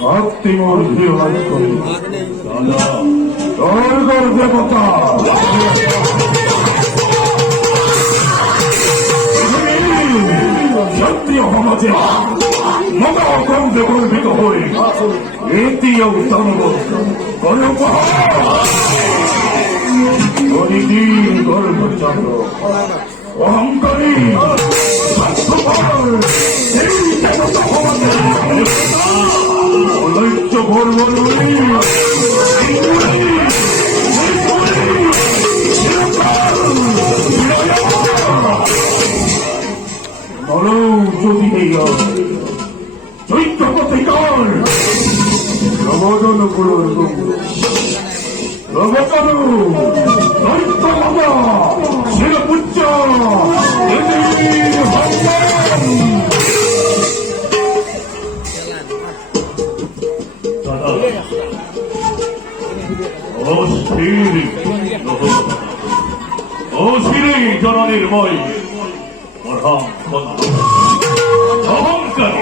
ভক্তি মূর্তি স্বর্গর দেবতা সত্যি সমাজে মতাকম্পে গর্বিত হয়ে এটিও প্রতিদিন গর্ভচন্দ্র অহংকারী লক্ষ্য গর্ব চৈত্র প্রতিকার প্রবোধন করুন প্রবচন চৈত্র বাবা শিরপুচ্চ ও শ্রী জননীর মই অহংকার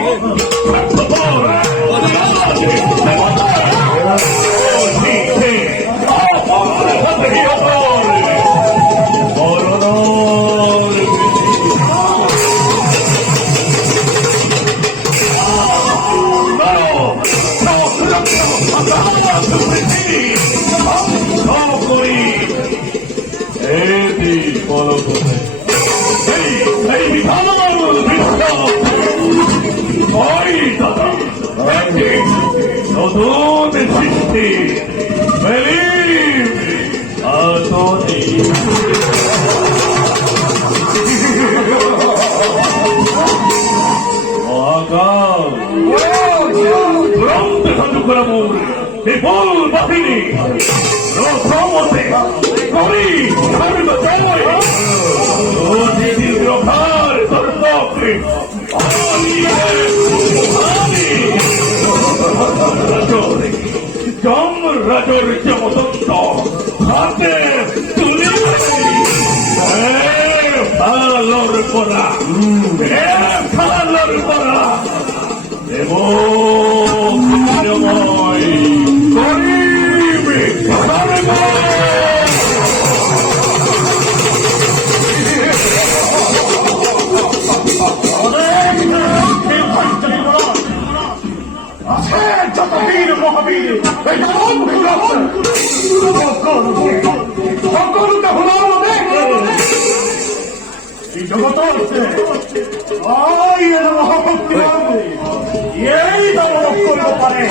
নতুন সৃষ্টি মহাকাল তুরন্ত সাজুকরামুর বিপুল বাহিনী রথমতে করি দীর্ঘকার সর্বকে রাজর চমতন্ত হাতে তুলে ভালোর করা ভালোর করা দেব মহাবীর সকলকে হলো এই জগত মহাভক্তি এই করতে পারে